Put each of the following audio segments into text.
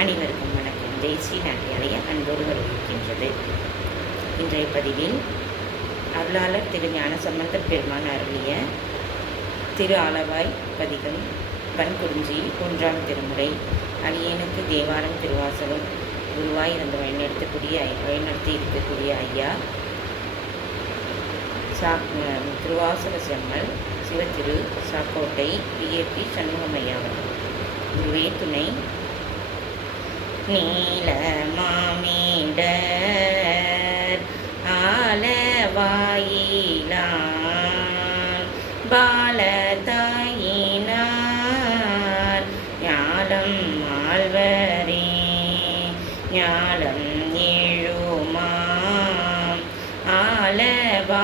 அனைவருக்கும் வணக்கம். ஜெயஸ்ரீ நாட்டியாலய அன்போடு வரவேற்கின்றது. இன்றைய பதிவில் அருளாளர் திரு ஞானசம்பந்தப் பெருமான் அருளிய திரு ஆலவாய் பதிகம் வன்குறிஞ்சி 1ஆம் திருமுறை. அடியேனுக்கு தேவாரம் திருவாசகம் குருவாய் இருந்து வழிநடத்தி இருக்கக்கூடிய ஐயா திருவாசக செம்மல் சிவத்திரு சாக்கோட்டை பிஏபி சண்முகமையா அவர்கள். குருவே துணை. நீல மாமீடர் ஆலவாயிலான் பாலதாயினார் ஞாலம் ஆழ்வரே ஞாலம் ஏழுமாம் ஆலவாயிலார்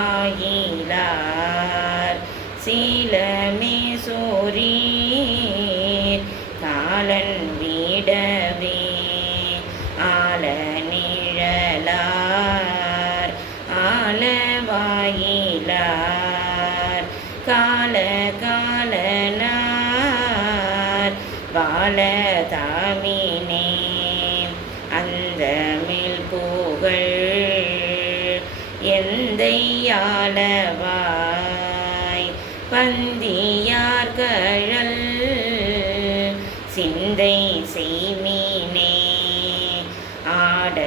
சீலமே சோரீர் காலன் வீடவே ஆல நிழலார் ஆலவாயிலார் கால காலனார் பாலதாமினே அந்த மேல் புகழ் எந்தையாளவாய் பந்தியார்கழல் சிந்தை செய்மீனே ஆடலேற்றினான்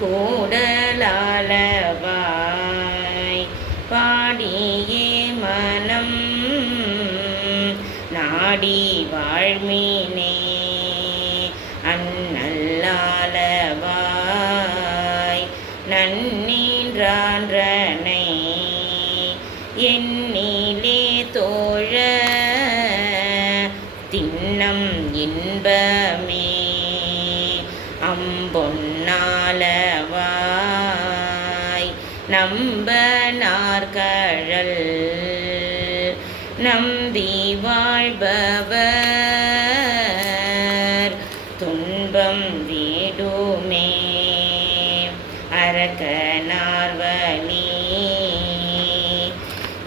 கூடலாளவாய் பாடியே மனம் நாடி வாழ்மீனே அந்நல்லாளவாய் நன்னீன்றான்றனை எண்ணிலே தோழ திண்ணம் இன்பமே அம்பொன்னாளவாய் நம்ப நாற்கழல் நம்பி வாழ்பவர் துன்பம் வீடுமே அரக்கனார்வலி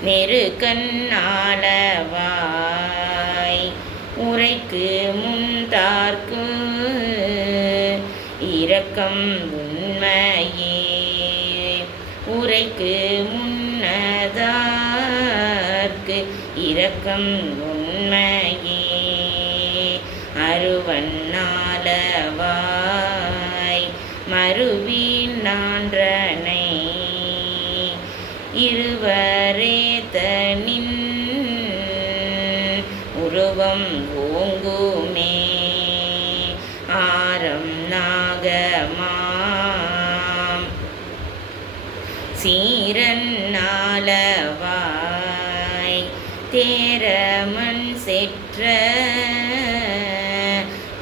நெருக்கண்ணாளவாய் உரைக்கு முன்தார்க்கு இரக்கம் உண்மையே உரைக்கு முன்னதார்க்கு இரக்கம் உண்மையே அருவண்ணாளவாய் மறுவின் நான்றனை இருவரே தனின் உருவம் ஓங்குமே ஆரம் நாகமாம் சீரன்னாளவாய் தேரமன் செற்ற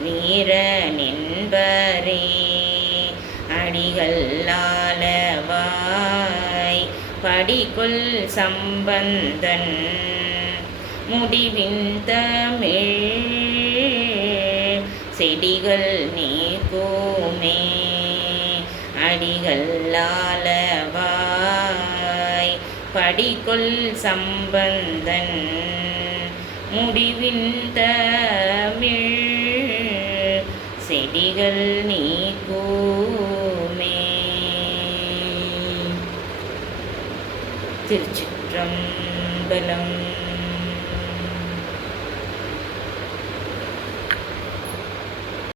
வீரனென்பரே அடிகளாளவாய் படிகொள் சம்பந்தன் முடிவின் தமிழ் செடிகள் நீக்குமே அடிகளாளவாய் படிகொள் சம்பந்தன் முடிவின் தமிழ் செடிகள் நீக்குமே. திருச்சிற்றம்பலம்.